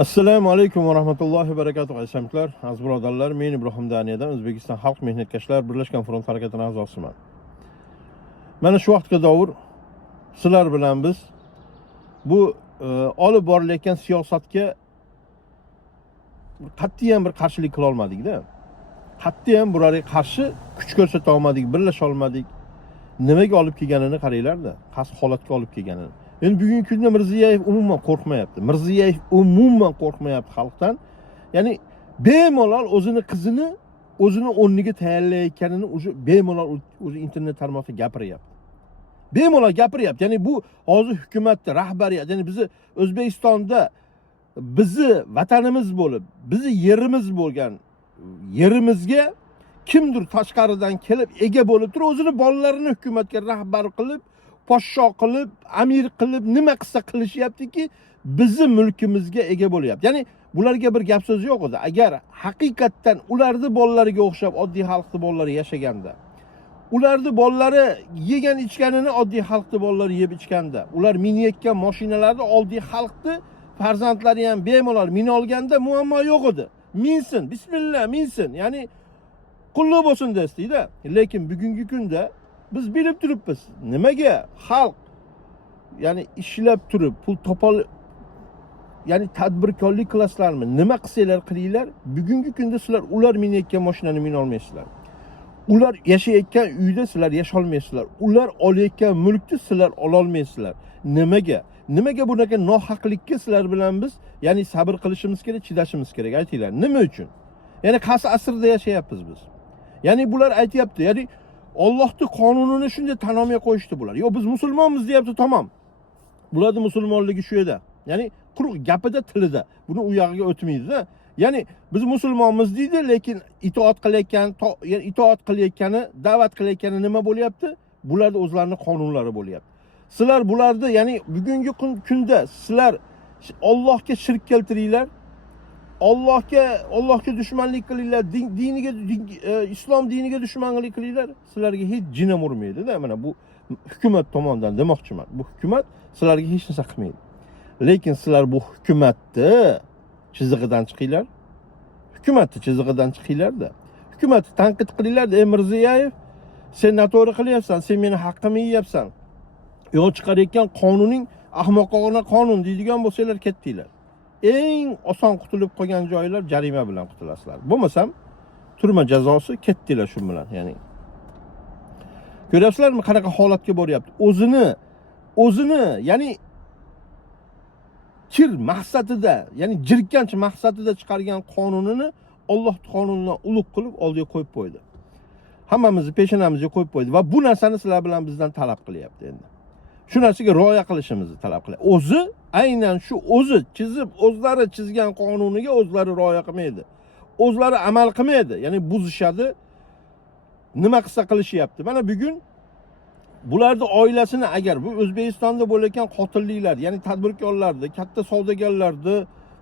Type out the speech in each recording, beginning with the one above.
Assalomu alaykum va rahmatullohi va barakatuh. Aziz birodarlar, men Ibrohim Daniyadan O'zbekiston Xalq Mehnatkashlar Birlashgan front harakatining a'zosiman. Mana shu vaqtga davr sizlar bilan biz bu olib borilayotgan siyosatga qat'iyan bir qarshilik qila olmadik-da. Qat'iyan bularga qarshi kuch ko'rsata olmadik, birlasha olmadik. Nimaga olib kelganini qaranglar-da, qaysi holatga olib kelganini. Endi bugungi kunda Mirziyoyev umuman qo'rqmayapti. Mirziyoyev umuman qo'rqmayapti xalqdan. Ya'ni bemalol o'zini qizini o'zini o'rniga tayyorlayotganini o'sha bemalol o'zi internet tarmoqda gapiryapti. Bemalol gapiryapti. Ya'ni bu hozir hukumatda rahbariyat, ya'ni bizni O'zbekistonda bizni vatanimiz bo'lib, bizni yerimiz bo'lgan yerimizga kimdir tashqaridan kelib ega bo'lib turib o'zini bolalarini hukumatga rahbar qilib, podsho qilib, amir qilib nima qilsa qilishyaptiki, bizni mulkimizga ega bo'lyapti. Ya'ni bularga bir gap so'z yo'q edi. Agar haqiqatdan ularni bolalariga o'xshab oddiy xalqning bolalari yashaganda, ularni bolalari yegan ichganini oddiy xalqning bolalari yeb ichganda, ular minayotgan mashinalarni oddiy xalqning farzandlari ham bemalol mina olganda muammo yo'q edi. Minsin, bismillah minsin. Ya'ni qulluq bo'lsin desdi-da. Lekin bugungi kunda biz bilib turibmiz. Nimaga xalq ya'ni ishlab turib pul topol, ya'ni tadbirkorlik qilasizlarmi? Nima qilsanglar qilinglar, bugungi kunda sizlar ular minayotgan mashinani mina olmaysizlar. Ular yashayotgan uyda sizlar yasha olmaysizlar. Ular olayotgan mulkni sizlar ola olmaysizlar. Nimaga? Nimaga bunaqa nohaqlikka sizlar bilan biz ya'ni sabr qilishimiz kerak, chidashimiz kerak? Aytinglar, nima uchun? Ya'ni qaysi asrda yashayapmiz biz? Ya'ni bular aytayapti, ya'ni Allohning qonunini shunday tan olmay qo'yishdi bular. Yo biz musulmonmiz deyapti, tamom. Bularning musulmonligi shu edi. Ya'ni quruq gapida, tilida. Buni u yog'iga o'tmaydi-da. Ya'ni biz musulmonmiz deydi, lekin itoat qilayotgani, da'vat qilayotgani nima bo'lyapti? Bularda o'zlarining qonunlari bo'lyapti. Sizlar bularni, ya'ni bugungi kunda sizlar Allohga shirk keltiringlar. Allohga dushmanlik qilinglar, diniga islom diniga dushmanlik qilinglar, sizlarga hech jinim urmaydi-da. Mana bu hukumat tomonidan demoqchiman. Bu hukumat sizlarga hech narsa qilmaydi. Lekin sizlar bu hukumatni chizig'idan chiqinglar. Hukumatni chizig'idan chiqinglar-da. Hukumatni tanqid qilinglar-da. Ey Mirziyoyev, sen noto'g'ri qilyapsan, sen meni haqqimni yeyapsan. Yo chiqarayotgan qonuning ahmoqona qonun deydigan bo'lsanglar ketdinglar. Eng oson qutulib qolgan joylar jarima bilan qutulasizlar. Bo'lmasam turma jazosi, ketdinglar shu bilan. Ya'ni ko'ryapsizlarmi qanaqa holatga boryapti? O'zini ya'ni kir maqsadida, ya'ni jirkanch maqsadida chiqargan qonunini Alloh qonunidan ulug' qilib oldiga qo'yib qo'ydi. Hammamizni peshonamizga qo'yib qo'ydi va bu narsani sizlar bilan bizdan talab qilyapti endi. Shu narsaga rioya qilishimizni talab qiladi. O'zi aynan shu o'zi chizib, o'zlari chizgan qonuniga o'zlari rioya qilmaydi. O'zlari amal qilmaydi. Ya'ni buzishadi. Nima qilsa qilishyapti. Mana bugun bularning oilasini agar bu O'zbekistonda bo'layotgan qotilliklar, ya'ni tadbirkorlarni, katta savdogarlarni,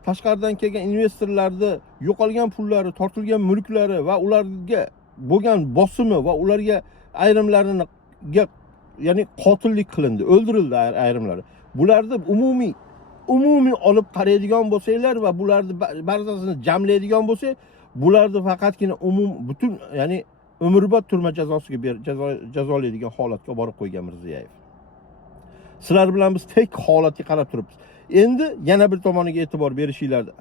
tashqaridan kelgan investorlarni yo'qolgan pullari, tortilgan mulklari va ularga bo'lgan bosimi va ularga ayrimlarini ya'ni qotillik qilindi, o'ldirildi ayrimlari. Bularni umumiy olib qaraydigan bo'lsanglar va bularni barchasini jamlaydigan bo'lsak, bularni faqatgina butun ya'ni umrbod turma jazosiga jazolaydigan holatga borib qo'ygan Mirziyoyev. Sizlar bilan biz tek holatga qarab turibmiz. Endi yana bir tomoniga e'tibor berishinglarni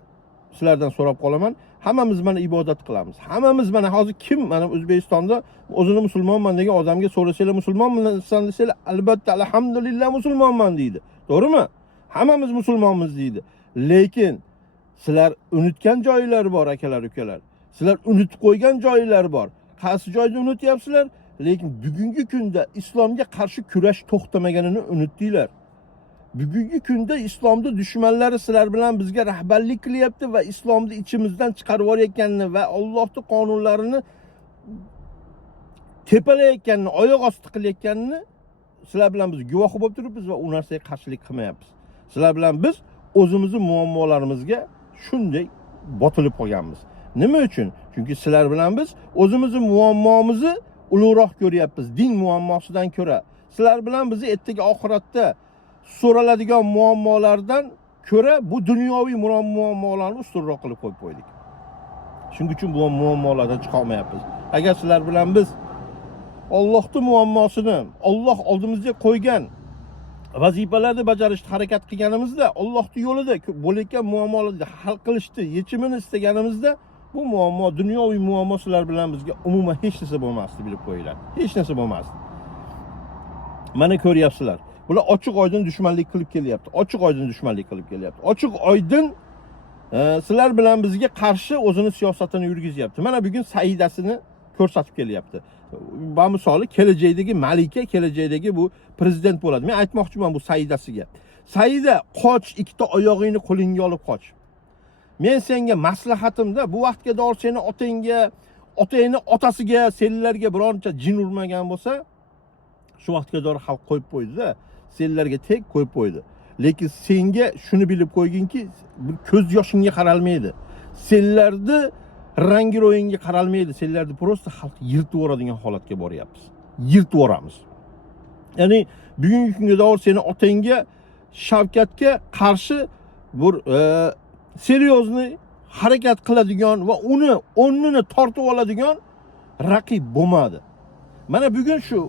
sizlardan so'rab qolaman. Hammamiz mana ibodat qilamiz. Hammamiz mana hozir kim mana O'zbekistonda o'zini musulmonman degan odamga so'rasanglar, musulmonmisan desalar, albatta alhamdulillah musulmonman deydi. To'g'rimi? Hammamiz musulmonmiz deydi. Lekin sizlar unutgan joylar bor, akalar, ukalar. Sizlar unutib qo'ygan joylar bor. Qaysi joyda unutyapsizlar? Lekin bugungi kunda islomga qarshi kurash to'xtamaganini unutdinglar. Bugungi kunda islomda dushmanlari sizlar bilan bizga rahbarlik qilyapti va islomni ichimizdan chiqarib yuborayotganini va Allohning qonunlarini tepalayotganini, oyoq osti qilayotganini sizlar bilan biz guvohi bo'lib turibmiz va u narsaga qarshilik qilmayapmiz. Sizlar bilan biz o'zimizning muammolarimizga shunday botilib qolganmiz. Nima uchun? Chunki sizlar bilan biz o'zimizning muammomizni ulug'roq ko'ryapmiz din muammosidan ko'ra. Sizlar bilan bizni ertaga oxiratda so'raladigan muammolardan ko'ra bu dunyoviy muammolarni ustunroq qilib qo'yib qo'ydik. Shuning uchun bu muammolardan chiqa olmayapmiz. Agar sizlar bilan biz Allohning muammosini, Alloh oldimizga qo'ygan vazifalarni bajarishga harakat qilganimizda, Allohning yo'lida bo'layotgan muammolarni hal qilishni yechimini istaganimizda bu muammo, dunyoviy muammo sizlar bilan bizga umuman hech narsa bo'lmasdi, bilib qo'yinglar. Hech narsa bo'lmasdi. Mana ko'ryapsizlar. Bular ochiq oydin dushmanlik qilib kelyapti. Ochiq oydin dushmanlik qilib kelyapti. Ochiq oydin sizlar bilan bizga qarshi o'zini siyosatini yurgizyapti. Mana bugun Saidasini ko'rsatib kelyapti. Va misoli kelajakdagi malika, kelajakdagi bu prezident bo'ladi. Men aytmoqchiman bu Saidasiga. Saida, qoch, ikkita oyog'ingni qo'lingga olib qoch. Men senga maslahatimda bu vaqtga dor seni otangga, otangni otasiga, senlarga bironcha jin urmagan bo'lsa, shu vaqtga dor xalq qo'yib qo'ydi-da, senlarga tek qo'yib qo'ydi. Lekin senga shuni bilib qo'yginki, ko'z yoshingga qaralmaydi. Senlarni rangi ro'yinga qaralmaydi. Senlarni prosta xalq yirtib o'radigan holatga boryapmiz. Yirtib o'ramiz. Ya'ni bugungi kunga dor seni otangga, Shavkatga qarshi bir seryozni harakat qiladigan va uni o'rnini tortib oladigan raqib bo'lmadi. Mana bugun shu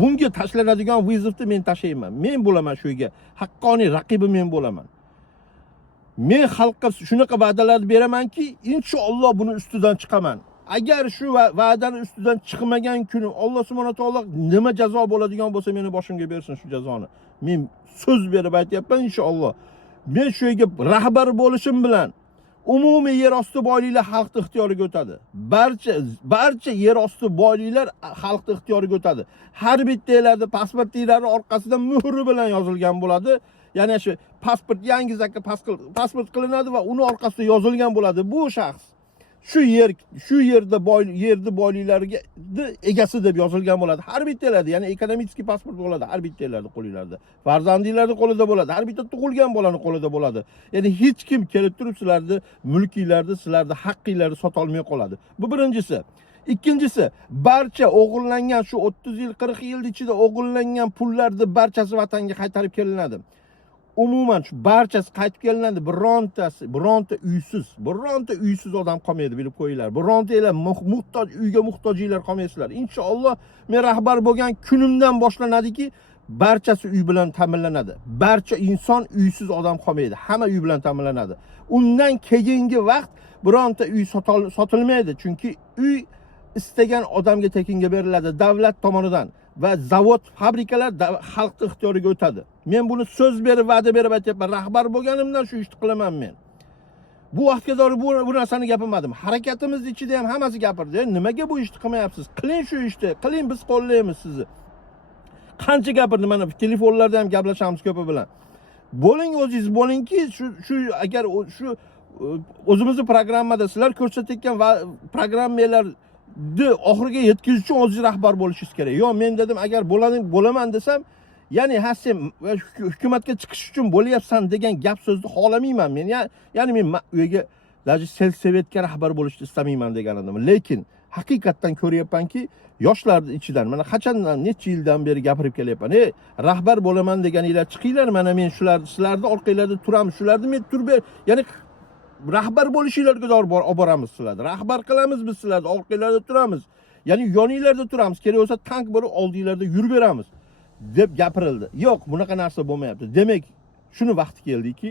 bunga tashlanadigan vizovni men tashlayman. Men bo'laman shu yerga. Haqqoniy raqibi men bo'laman. Men xalqqa shunaqa va'dalar beramanki, inshaalloh buni ustidan chiqaman. Agar shu va'dani ustidan chiqmagan kuni Alloh subhanahu va taolo nima jazo bo'ladigan bo'lsa, meni boshimga bersin shu jazoni. Men so'z berib aytyapman inshaalloh. Men shu yerga rahbar bo'lishim bilan umumiy yer osti boyliklar xalq ixtiyoriga o'tadi. Barcha yer osti boyliklar xalq ixtiyoriga o'tadi. Har bittalarida pasportlari orqasida muhri bilan yozilgan bo'ladi. Ya'ni shu pasport yangi zakka pasport qilinadi va uni orqasida yozilgan bo'ladi. Bu shaxs shu yerda yerni boyliklariga egasi deb yozilgan bo'ladi. Har bittalarda, ya'ni ekonomik pasport bo'ladi har bittalarda qo'linglarda. Farzandinglarning qo'lida bo'ladi, har bitta tug'ilgan bolaning qo'lida bo'ladi. Ya'ni hech kim kelib turib sizlarni mulkinglarni, sizlarni haqqinglarni sota olmay qoladi. Bu birinchisi. Ikkinchisi, barcha o'g'irlangan shu 30 yil, 40 yil ichida o'g'irlangan pullarni barchasi vatanga qaytarib kelinadi. Umuman shu barchasi qaytib kelinadi. Bironta uysiz odam qolmaydi, bilib qo'yinglar. Birontalar muhtoj, uyga muhtojlar qolmaysizlar. Inshaalloh men rahbar bo'lgan kunimdan boshlanadiki, barchasi uy bilan ta'minlanadi. Barcha inson uysiz odam qolmaydi. Hamma uy bilan ta'minlanadi. Undan keyingi vaqt bironta uy sotilmaydi, chunki uy istagan odamga tekinga beriladi davlat tomonidan va zavod, fabrikalar xalq ixtiyoriga o'tadi. Men buni so'z berib, va'da berib aytyapman. Rahbar bo'lganimdan shu ishni qilaman men. Bu vaqtga do'g'ri bu narsani gapirmadim. Harakatimiz ichida ham hammasi gapirdi. Nimaga bu ishni qilmayapsiz? Qiling shu ishni. Qiling, biz qo'llaymiz sizni. Qancha gapirdim, mana telefonlarda ham gaplashamiz ko'pi bilan. Bo'ling, o'zingiz bo'lingki, shu agar shu o'zimizning programmada sizlar ko'rsatayotgan va programmalarni oxiriga yetkazuvchi uchun o'zingiz rahbar bo'lishingiz kerak. Yo, men dedim agar bo'laman desam, ya'ni sen hukumatga chiqish uchun bo'lyapsan degan gap so'zni xohlamayman men. Ya'ni men u yerga даже selsovetga rahbar bo'lishni istamayman degan edim. Lekin haqiqatdan ko'ryapmanki, yoshlarning ichidan mana qachondan necha yildan beri gapirib kelyapman. Rahbar bo'laman deganinglar chiqinglar, mana men sizlarni orqangizda turamiz. Shularni men ya'ni rahbar bo'lishinglarga olib boramiz sizlarni. Rahbar qilamiz biz sizlarni, orqangizda turamiz. Ya'ni yoninglarda turamiz. Kerak bo'lsa tank bo'lib oldinglarda yurib beramiz deb gapirildi. Yo'q, bunaqa narsa bo'lmayapti. Demak, shuni vaqti keldiki,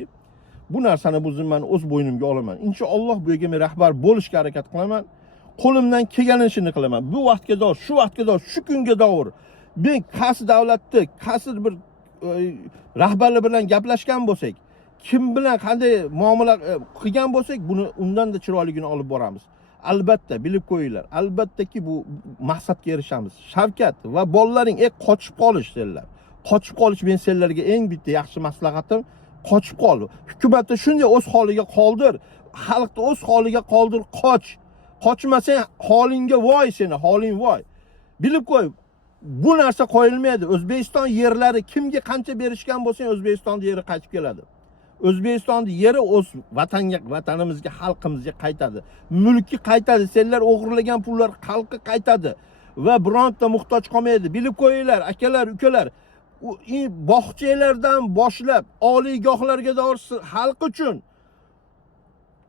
bu narsani bu zimmani o'z bo'ynimga olaman. Inshaalloh bu yerga men rahbar bo'lishga harakat qilaman. Qo'limdan kelganini qilaman. Bu vaqtga do'r, shu kunga do'r men qaysi davlatni, qaysi bir rahbarlar bilan gaplashgan bo'lsak, kim bilan qanday muomala qilgan bo'lsak, buni undan da chiroyligini olib boramiz. Albatta, bilib qo'yinglar. Albattaki bu maqsadga erishamiz. Shavkat va bolalaring qochib qolish senlar. Qochib qolish men senlarga eng bitta yaxshi maslahatim, qochib qol. Hukumatni shunday o'z holiga qoldir, xalqni o'z holiga qoldir, qoch. Qochmasang holingga voy seni, holing voy. Bilib qo'y. Bu narsa qo'yilmaydi. O'zbekiston yerlari kimga qancha berishgan bo'lsa, O'zbekistonning yeri qaytib keladi. O'zbekistonning yeri o'z vatanimizga, xalqimizga qaytadi. Mulki qaytadi. Senlar o'g'irlagan pullar xalqqa qaytadi va bironta muhtoj qolmaydi. Bilib qo'yinglar, akalar, ukalar. bog'chalardan boshlab oliygohlarga doğru xalq uchun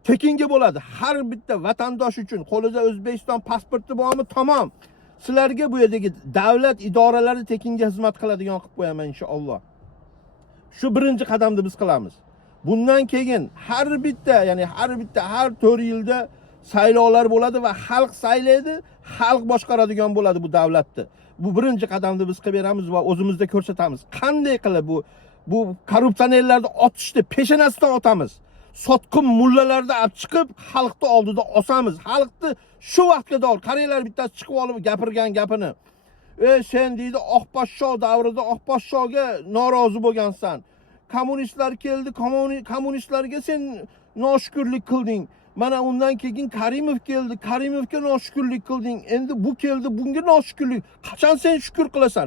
tekinga bo'ladi. Har bitta vatandosh uchun qo'lida O'zbekiston pasporti bormi? Tamom. Sizlarga bu yerdagi davlat idoralari tekinga xizmat qiladigan qilib qo'yaman inshaalloh. Shu birinchi qadamni biz qilamiz. Bundan keyin har 4 yilda saylovlar bo'ladi va xalq saylaydi, xalq boshqaradigan bo'ladi bu davlatni. Bu birinchi qadamni biz qilib beramiz va o'zimizda ko'rsatamiz. Qanday qilib bu korrupsionerlarni otishni peshonasidan otamiz. Sotqin mullalarni olib chiqib xalqni oldida osamiz. Xalqni shu vaqtga do'l qaranglar, bittasi chiqib olib gapirgan gapini. Sen deydi Oqposhsho davrida Oqposhshoga norozi bo'lgansan. Kommunistlar keldi, kommunistlarga sen noshukrlik qilding. Mana undan keyin Karimov keldi, Karimovga noshukrlik qilding. Endi bu keldi, bunga noshukrlik. Qachon sen shukr qilasan?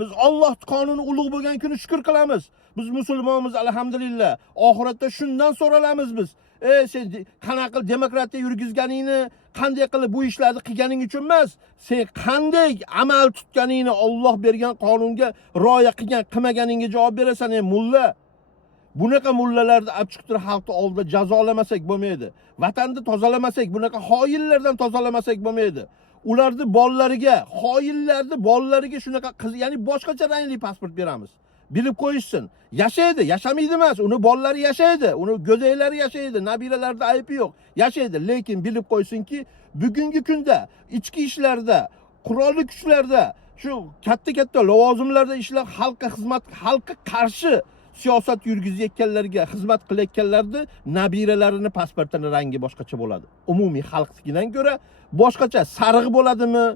Biz Alloh qonuni ulug' bo'lgan kuni shukr qilamiz. Biz musulmonmiz alhamdulillah. Oxiratda shundan so'ralamiz biz. Sen qanaqa demokratiya yurgizganingni, qanday qilib bu ishlarni qilganing uchun emas, sen qanday amal tutganingni, Alloh bergan qonunga rioya qilmaganingga javob berasan, mulla. Bunaqa mullalarni olib chiqib turib xalqni oldida jazolamasak bo'lmaydi. Vatanni tozalamasak, bunaqa xoinlardan tozalamasak bo'lmaydi. Ularni bolalariga, xoinlarni bolalariga shunaqa ya'ni boshqacha rangli pasport beramiz. Bilib qo'yishsin. Yashaydi, yashamaydi emas. Uni bolalari yashaydi, uni go'daylari yashaydi, nabiralarda aybi yo'q. Yashaydi, lekin bilib qo'ysinki, bugungi kunda ichki ishlarda, qurolli kuchlarda, shu katta lavozimlarda ishlab xalqqa xizmat, xalqqa qarshi siyosat yurgizayotganlarga xizmat qilayotganlarni nabiralarini pasportining rangi boshqacha bo'ladi. Umumiy xalqnikidan ko'ra boshqacha sariq bo'ladimi?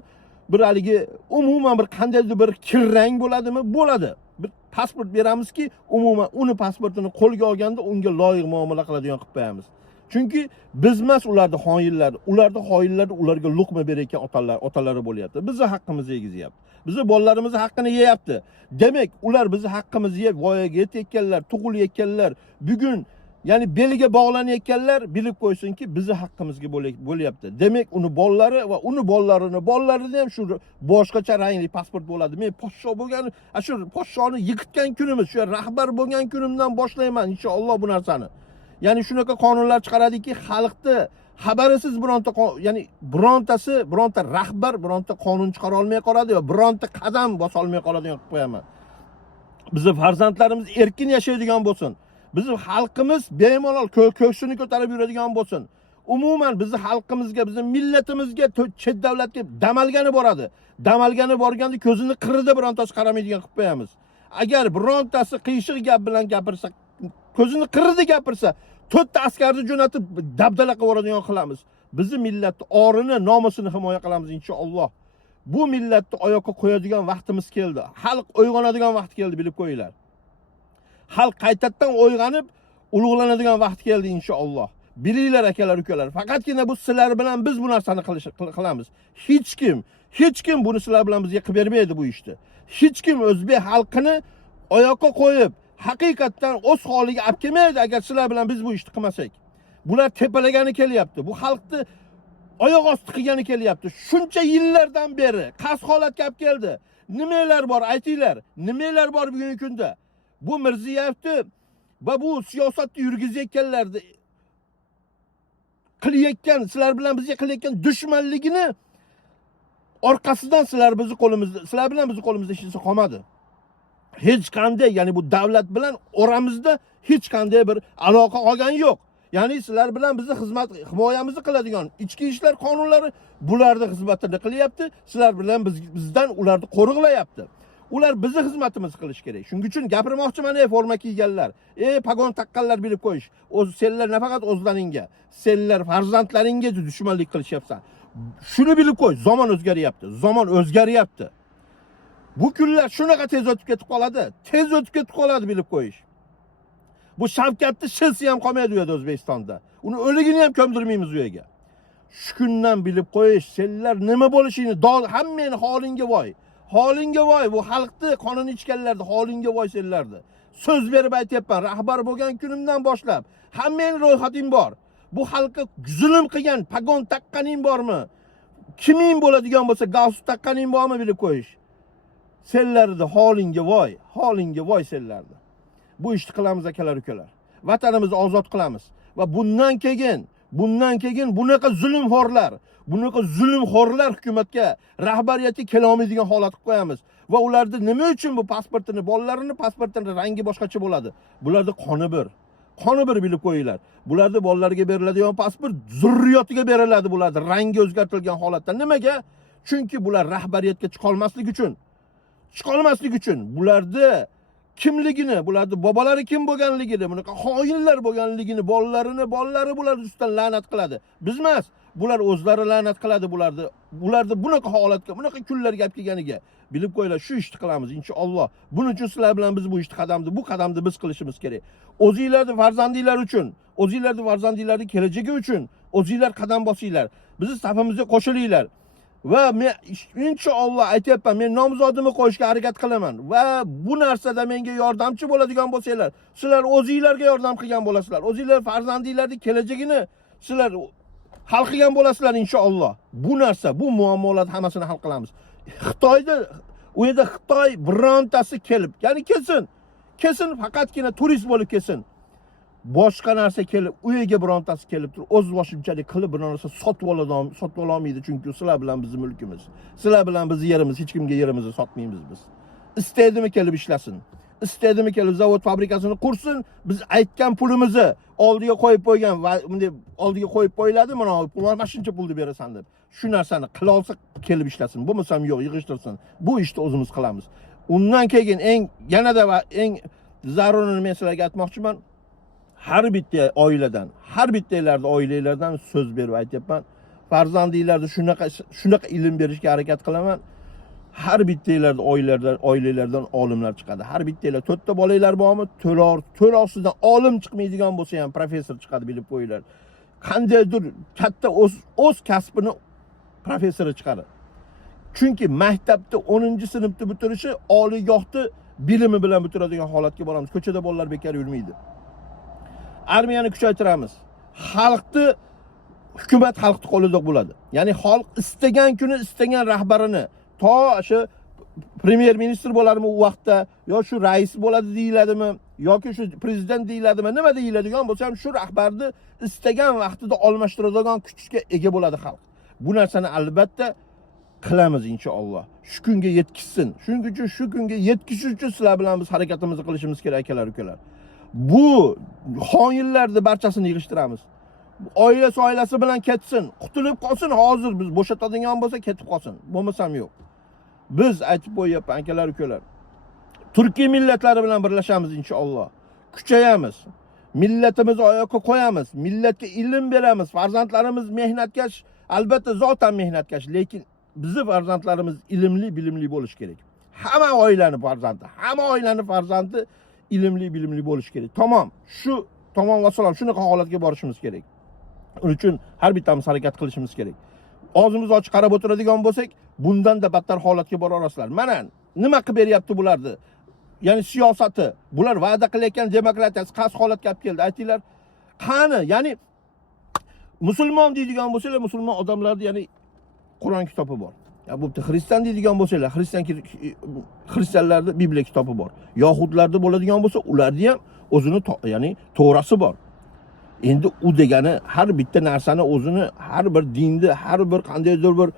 Bir haligi umuman bir qandaydir bir kirrang bo'ladimi? Bo'ladi. Bir pasport beramizki, umuman uni pasportini qo'lga olganda unga loyiq muomala qiladigan qilib qo'yamiz. Chunki biz emas ularni xoinlar, ularga luqma berayotgan otalari bo'lyapti. Bizni haqqimizni yegizyapti. Bizni bolalarimiz haqqini yeyapti. Demak, ular bizni haqqimizni yeb voyaga yetayotganlar, tug'ilayotganlar, bugun ya'ni beliga bog'lanayotganlar bilib qo'ysinki, bizni haqqimizga bo'lyapti. Demak, uni bolalari va uni bolalarini ham shu boshqacha rangli pasport bo'ladi. Men podsho bo'lgan, shu podshoni yiqitgan kunimiz, shu rahbar bo'lgan kunimdan boshlayman inshaalloh bu narsani. Ya'ni shunaqa qonunlar chiqaradiki, xalqni xabarisiz bironta rahbar bironta qonun chiqara olmay qoladi va bironta qadam bosa olmay qoladigan qilib qo'yaman. Bizning farzandlarimiz erkin yashaydigan bo'lsin. Bizning xalqimiz bemalol ko'ksini ko'tarib yuradigan bo'lsin. Umuman bizning xalqimizga, bizning millatimizga chet davlatga damalgani boradi. Damalgani borganda ko'zini qirida birontasi qaramaydigan qilib qo'yamiz. Agar birontasi qiyshiq gap bilan gapirsa, ko'zini qirida gapirsa, 4 ta askarni jo'natib dabdala qilib yuboradigan qilamiz. Bizning millatning orini, nomusini himoya qilamiz inshaalloh. Bu millatni oyoqqa qo'yadigan vaqtimiz keldi. Xalq uyg'onadigan vaqt keldi, bilib qo'yinglar. Xalq qaytadan uyg'onib, ulug'lanadigan vaqt keldi inshaalloh. Bilinglar akalar, ukalar. Faqatgina bu sizlar bilan biz bu narsani qilamiz. Hech kim buni sizlar bilan bizga qilib bermaydi bu ishni. Hech kim o'zbek xalqini oyoqqa qo'yib, haqiqatdan o'z holiga olib kelmaydi agar sizlar bilan biz bu ishni qilmasak. Bular tepalagani kelyapti. Bu xalqni oyoq osti qilgani kelyapti. Shuncha yillardan beri qas holatga olib keldi. Nimalar bor aytinglar? Nimalar bor bugungi kunda? Bu Mirziyevni va bu siyosatni yurgizayotganlarni qilayotgan, sizlar bilan bizga qilayotgan dushmanligini orqasidan sizlar bilan bizni qo'limizda hech narsa qolmadi. Hech qanday, ya'ni bu davlat bilan oramizda hech qanday bir aloqa qolgani yo'q. Ya'ni sizlar bilan bizni himoyamizni qiladigan ichki ishlar qonunlari bularning xizmatini qilyapti. Sizlar bilan bizdan ularni qo'riqlayapti. Ular bizni xizmatimizni qilish kerak. Shuning uchun gapirmoqchiman, forma kiyganlar, pagon taqqanlar bilib qo'yish. Senlar nafaqat o'zlaringga, senlar farzandlaringga dushmanlik qilishyapsan. Shuni bilib qo'y, zamon o'zgaryapti. Bu kunlar shunaqa tez o'tib ketib qoladi, bilib qo'yish. Bu Shavkatni shilsi ham qolmaydi u yerda O'zbekistonda. Uni o'ligini ham ko'mdirmaymiz u yerga. Shu kundan bilib qo'yish, senlar nima bo'lishini, hammani holingga voy. Holingga voy, bu xalqni qonini ichganlarni holingga voy senlarni. So'z berib aytyapman, rahbar bo'lgan kunimdan boshlab hammani ro'yxating bor. Bu xalqqa zulm qilgan, pagon taqqaning bormi? Kiming bo'ladigan bo'lsa, galstuk taqqaning bormi bilib qo'yish. senlarni holingga voy senlarni. Bu ishni qilamiz akalar ukalar. Vatanimizni ozod qilamiz va bundan keyin bunaqa zulmxo'rlar hukumatga, rahbariyatga kela olmaydigan holat qilib qo'yamiz va ularni nima uchun bu bolalarini pasportini rangi boshqacha bo'ladi? Bularning qoni bir bilib qo'yinglar. Bularni bolalarga beriladigan pasport zurriyotiga beriladi bularni rangi o'zgartirilgan holatda. Nimaga? Chunki bular rahbariyatga chiqolmaslik uchun bularni kimligini, bularni bobolari kim bo'lganligini, bunaqa xoinlar bo'lganligini, bolalari bularni ustidan la'nat qiladi. Biz emas, bular o'zlari la'nat qiladi bularni bunaqa holatga, bunaqa kunlar gap kelganiga. Bilib qo'yinglar, shu ishni qilamiz inshaalloh. Buning uchun sizlar bilan biz bu qadamni biz qilishimiz kerak. O'zingizlarning farzandinglar uchun, o'zingizlarning farzandinglarning kelajagi uchun o'zingizlar qadam bosinglar. Bizni safimizga qo'shilinglar. Va men inshaalloh aytyapman, men nomzodimni qo'yishga harakat qilaman va bu narsada menga yordamchi bo'ladigan bo'lsanglar, sizlar o'zingizlarga yordam qilgan bo'lasizlar. O'zingizlar farzandinglarning kelajagini sizlar hal qilgan bo'lasizlar inshaalloh. Bu muammolarni hammasini hal qilamiz. U yerda Xitoy birontasi kelib, ya'ni kelsin faqatgina turist bo'lib kelsin. Boshqa narsa kelib, u yerga birontasi kelib turib, o'z boshimchalik qilib bir narsa sotib ololmaydi, chunki sizlar bilan bizning mulkimiz. Sizlar bilan bizning yerimiz, hech kimga yerimizni sotmaymiz biz. Istaydimi kelib ishlasin. Istaydimi kelib zavod fabrikasini qursin, biz aytgan pulimizni oldiga qo'yib qo'ygan va bunday oldiga qo'yib qo'yiladi, mana shuncha pulni berasan deb. Shu narsani qila olsa kelib ishlasin. Bo'lmasam yo'q, yig'ishtirsin. Bu ishni o'zimiz qilamiz. Undan keyin eng zarurni men sizlarga aytmoqchiman. Har bittalarning oilalardan so'z berib aytyapman. Farzandinglarga shunaqa ilm berishga harakat qilaman. Har bittalarning oilalardan olimlar chiqadi. Har bittalar 4 ta bolalar bormi? To'rosidan olim chiqmaydigan bo'lsa ham professor chiqadi, bilib qo'yinglar. Qandaydir katta o'z kasbini professori chiqadi. Chunki maktabda 10-sinfni bitirishi oliygohni bilimi bilan bitiradigan holatga boramiz. Ko'chada bolalar bekor yurmaydi. Armiyani kuchaytiramiz. Hukumat xalqning qo'lida bo'ladi. Ya'ni xalq istagan kuni istagan rahbarini, to shu premyer ministr bo'ladimi u vaqtda, yo shu rais bo'ladi deyiladimi, yoki shu prezident deyiladimi, nima deyiladigan bo'lsa ham shu rahbarni istagan vaqtida almashtiradigan kuchga ega bo'ladi xalq. Bu narsani albatta qilamiz inshaalloh. Shu kunga yetkizsin. Shu kunga yetkizish uchun sizlar bilan biz harakatimizni qilishimiz kerak akalar, ukalar. Bu xoinlarni barchasini yig'ishtiramiz. Oilasi bilan ketsin, qutulib qolsin, hozir biz bo'shatadigan bo'lsa ketib qolsin. Bo'lmasam yo'q. Biz aytib qo'yapman akalar, ukalar. Turkiy millatlari bilan birlashamiz inshaalloh. Kuchayamiz. Millatimizni oyoqqa qo'yamiz. Millatga ilm beramiz. Farzandlarimiz mehnatkash, albatta zotan mehnatkash, lekin bizning farzandlarimiz bilimli bo'lish kerak. Hamma oilaning farzandi bilimli bo'lish kerak. Tamom va salom, shunaqa holatga borishimiz kerak. Uning uchun har bittamiz harakat qilishimiz kerak. Og'zimizni ochib qarab o'tiradigan bo'lsak, bundan-da battar holatga bora olasizlar. Mana nima qilib beryapti bularni? Ya'ni siyosati, bular va'da qilayotgan demokratiyasi qaysi holatga olib keldi? Aytinglar. Qani, ya'ni musulmon deydigan bo'lsalar, musulmon odamlarda ya'ni Qur'on kitobi bor. Ya bu xristian deydigan bo'lsalar, xristianlarda Bibliya kitobi bor. Yahudlarda bo'ladigan bo'lsa, ularda ham o'zini ya'ni To'rasi bor. Endi u degani har bitta narsani o'zini, har bir dinni, har bir qandaydir bir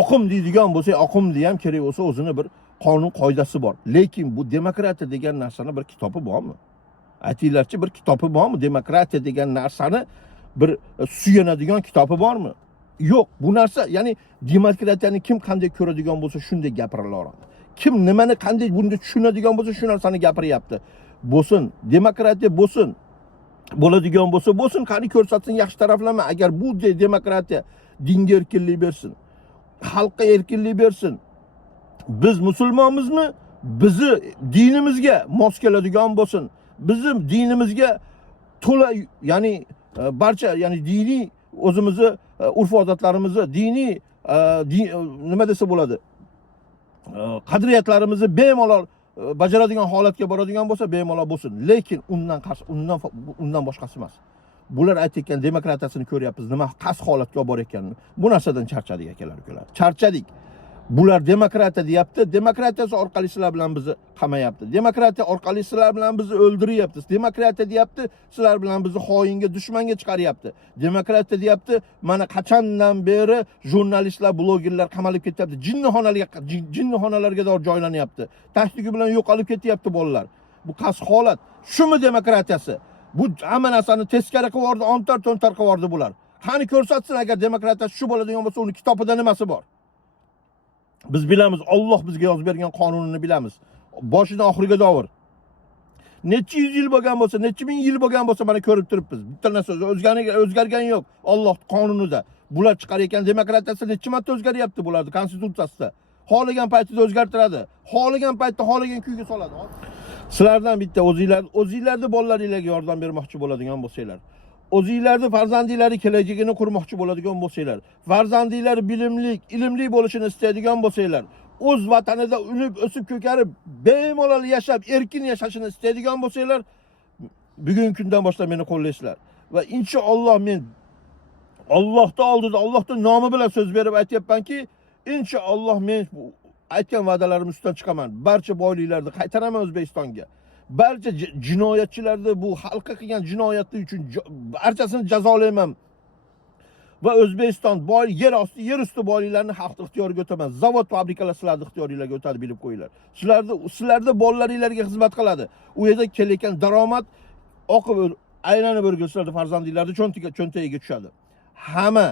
oqim deydigan bo'lsa, oqimni ham kerak bo'lsa o'zini bir qonun qoidasi bor. Lekin bu demokratiya degan narsani bir kitobi bormi? Aytinglarchi, bir kitobi bormi? Demokratiya degan narsani bir suyanadigan kitobi bormi? Yo'q. Bu narsa, ya'ni demokratiyani kim qanday ko'radigan bo'lsa shunday gapiraveradi. Kim nimani qanday bunda tushunadigan bo'lsa shu narsani gapiryapti. Bo'lsin, demokratiya bo'ladigan bo'lsin, qani ko'rsatsin, yaxshi taraflama. Agar bu demokratiya dinga erkinlik bersin, xalqqa erkinlik bersin. Biz musulmonmizmi? Bizni dinimizga mos keladigan bo'lsin. Bizim dinimizga to'la, ya'ni barcha, ya'ni diniy o'zimizni urf-odatlarimizni, diniy nima desa bo'ladi? Qadriyatlarimizni bemalol bajaradigan holatga boradigan bo'lsa, bemalol bo'lsin. Lekin undan boshqasi emas. Bular aytayotgan demokratiyasini ko'ryapmiz, nima qaysi holatga olib borayotganini. Bu narsadan charchadik akalar, ukalar. Charchadik. Bular demokratiya deyapti. Demokratiyasi orqali sizlar bilan bizni qamayapti. Demokratiya orqali sizlar bilan bizni o'ldiryapti. Demokratiya deyapti, sizlar bilan bizni xoinga, dushmanga chiqaryapti. Demokratiya deyapti, mana qachondan beri jurnalistlar, blogerlar qamalib ketyapti. Jinnixonalarga doğru joylanyapti. Tashdigi bilan yo'qolib ketyapti bolalar. Bu qaysi holat? Shumi demokratiyasi? Bu hamma narsani teskari qilib yubordi, ontar-to'ntar qilib yubordi bular. Qani ko'rsatsin agar demokratiya shu bo'ladigan bo'lsa, uni kitobida nimasi bor? Biz bilamiz, Alloh bizga yozib bergan qonunini bilamiz. Boshidan oxiriga davr. Necha yuz yil bo'lgan bo'lsa, necha ming yil bo'lgan bo'lsa mana ko'rib turibmiz. Bitta narsa o'zgargan yo'q Alloh qonunida. Bular chiqarayotgan demokratiyasi necha marta o'zgaryapti bularning konstitutsiyasida. Xohlagan paytida o'zgartiradi. Xohlagan paytda xohlagan kuyga soladi. Sizlardan bitta o'zingizlarni bolalaringizga yordam bermoqchi bo'ladigan bo'lsanglar, o'zingizlarni farzandinglarni kelajagini qurmoqchi bo'ladigan bo'lsanglar, farzandinglar bilimli, ilmli bo'lishini istaydigan bo'lsanglar, o'z vatanida unib, o'sib, ko'karib, bemalol yashab, erkin yashashini istaydigan bo'lsanglar, bugungi kundan boshlab meni qo'llaysizlar. Va inshaalloh men Allohning oldida, Allohning nomi bilan so'z berib aytyapmanki, inshaalloh men aytgan va'dalarim ustidan chiqaman. Barcha boyliklarni qaytaraman O'zbekistonga. Barcha jinoyatchilarni, bu xalqqa qilgan jinoyati uchun barchasini jazolayman. Va O'zbekiston boy yer usti boyliklarni xalq ixtiyoriga o'taman. Zavod, fabrikalar sizlarning ixtiyoringizga o'tadi, bilib qo'yinglar. Sizlarni bolalaringizga xizmat qiladi. U yerda kelayotgan daromad oqib aylanib o'rgil sizlarning farzandinglarning cho'ntagiga tushadi. Hamma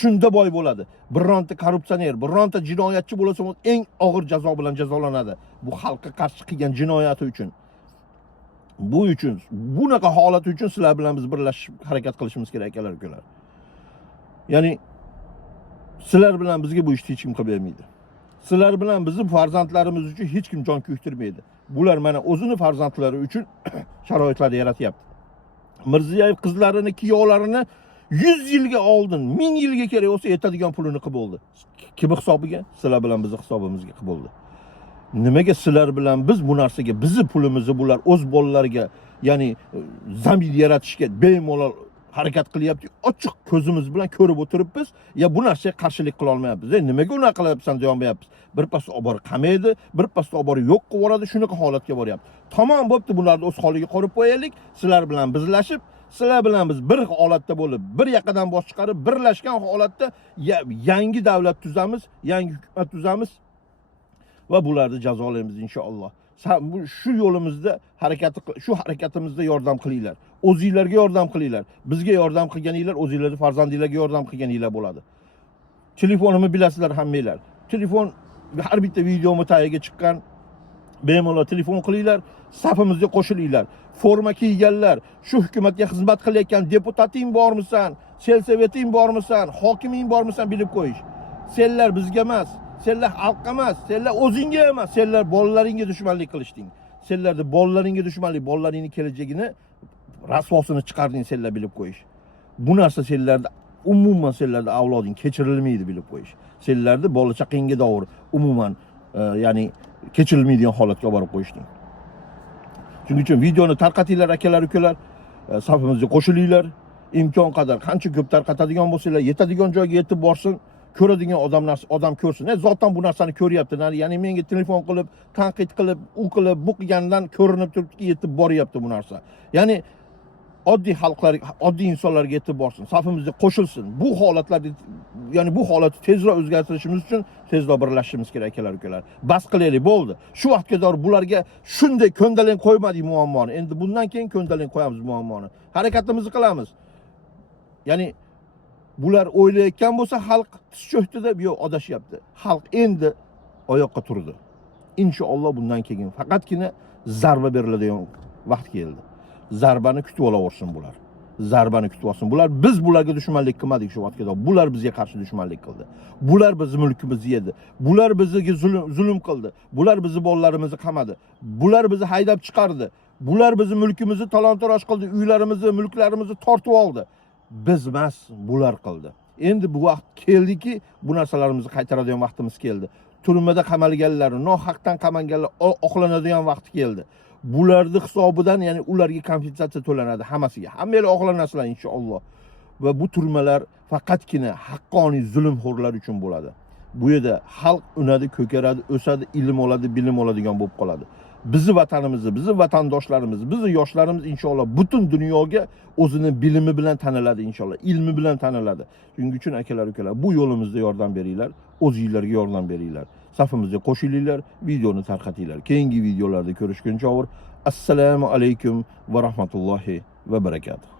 shunda boy bo'ladi. Bironta korrupsioner, bironta jinoyatchi bo'lsa, eng og'ir jazo bilan jazolanadi. Bu xalqqa qarshi qilgan jinoyati uchun. Bu uchun, bunaqa holat uchun sizlar bilan biz birlashib harakat qilishimiz kerak akalar. Ya'ni sizlar bilan bizga bu ishni hech kim qilib bermaydi. Sizlar bilan bizning farzandlarimiz uchun hech kim jon kuydirmaydi. Bular mana o'zini farzandlari uchun sharoitlar yaratyapti. Mirziyoyev qizlarini, kuyovlarini 100 yilga oldin, 1000 yilga kerak bo'lsa yetadigan pulini qilib bo'ldi. Kim hisobiga? Sizlar bilan bizning hisobimizga qilib bo'ldi. Nimaga sizlar bilan biz bu narsaga, bizni pulimizni bular o'z bolalariga, ya'ni zamin yaratishga bemalol harakat qilyapti. Ochiq ko'zimiz bilan ko'rib o'tiribmiz. Ya bu narsaga qarshilik qila olmayapmiz. Nimaga unaqa qilyapsan deyolmayapmiz. Bir pas olib borib qamaydi, bir pas olib borib yo'q qilib yuboradi, shunaqa holatga boryapti. Tamom bo'pti, bularni o'z holiga qo'yib qo'yaylik. Sizlar bilan bizlashib, sizlar bilan biz bir holatda bo'lib, bir yoqadan bosh chiqarib, birlashgan holatda yangi davlat tuzamiz, yangi hukumat tuzamiz va bularni jazolaymiz inshaalloh. Shu yo'limizda shu harakatimizda yordam qilinglar. O'zingizlarga yordam qilinglar. Bizga yordam qilganinglar, o'zingizlarning farzandinglarga yordam qilganinglar bo'ladi. Telefonimni bilasizlar hammanglar. Telefon har bitta videomi tagiga chiqqan. Bemalol telefon qilinglar, safimizga qo'shilinglar. Forma kiyganlar, shu hukumatga xizmat qilayotgan deputating bormisan, selsoveting bormisan, hokiming bormisan bilib qo'yish. Senlar bizga emas, senlar xalqqa emas, senlar o'zingga emas, senlar bolalaringga dushmanlik qilishding. Senlarni bolalaringga dushmanlik, bolalaringning kelajagini rasvosini chiqarding, senlar bilib qo'yish. Bu narsa senlarda umuman senlarda avloding kechirilmaydi, bilib qo'yish. Senlarda bola chaqangga davr umuman ya'ni kechirilmaydigan holatga borib qo'yishding. Shuning uchun videoni tarqatinglar akalar, ukalar, safimizga qo'shilinglar. Imkon qadar qancha ko'p tarqatadigan bo'lsanglar, yetadigan joyga yetib borsin. Ko'radigan odam ko'rsin. Zotan bu narsani ko'ryapti. Ya'ni menga telefon qilib, tanqid qilib, u qilib, bu qilgandan ko'rinib turibdiki, yetib boryapti bu narsa. Ya'ni oddiy xalqlar, oddiy insonlarga yetib borsin, safimizga qo'shilsin. Bu holatlarni, ya'ni bu holatni tezroq o'zgartirishimiz uchun tezroq birlashishimiz kerak akalar, ukalar. Bas qilaylik, bo'ldi. Shu vaqtga qadar bularga shunday ko'ndalang qo'ymadik muammoni. Endi bundan keyin ko'ndalang qo'yamiz muammoni. Harakatimizni qilamiz. Ya'ni bular o'ylayotgan bo'lsa, xalq tiz cho'kdi deb yo'q, adashyapti. Xalq endi oyoqqa turdi. Inshaalloh bundan keyin faqatgina zarba beriladigan vaqt keldi. Zarbani kutib olaversin bular. Zarbani kutib olsin. Biz bularga dushmanlik qilmadik shu vaqtda. Bular bizga qarshi dushmanlik qildi. Bular bizning mulkimizni yedi. Bular bizga zulm qildi. Bular bizning bolalarimizni qamadi. Bular bizni haydab chiqardi. Bular bizning mulkimizni talon-taroj qildi, uylarimizni, mulklarimizni tortib oldi. Biz emas, bular qildi. Endi bu vaqt keldiki, bu narsalarimizni qaytaradigan vaqtimiz keldi. Turmada qamalganlar, nohaqdan qamalganlar oqlanadigan vaqt keldi. Bularning hisobidan, ya'ni ularga kompensatsiya to'lanadi hammasiga. Hammanglar oqlanasizlar inshaalloh. Va bu turmalar faqatgina haqqoniy zulmxo'rlar uchun bo'ladi. Bu yerda xalq unadi, ko'karadi, o'sadi, ilm oladi, bilim oladigan bo'lib qoladi. Bizi vatanimizni, bizi vatandoshlarimiz, bizi yoshlarimiz inshaalloh butun dunyoga o'zini bilimi bilan taniladi inshaalloh, ilmi bilan taniladi. Shuning uchun akalar, ukalar, bu yo'limizda yordam beringlar, o'zingizlarga yordam beringlar. Safimizga qo'shilinglar, videoni tarqatinglar. Keyingi videolarda ko'rishguncha assalomu alaykum va rahmatullohi va barakatuh.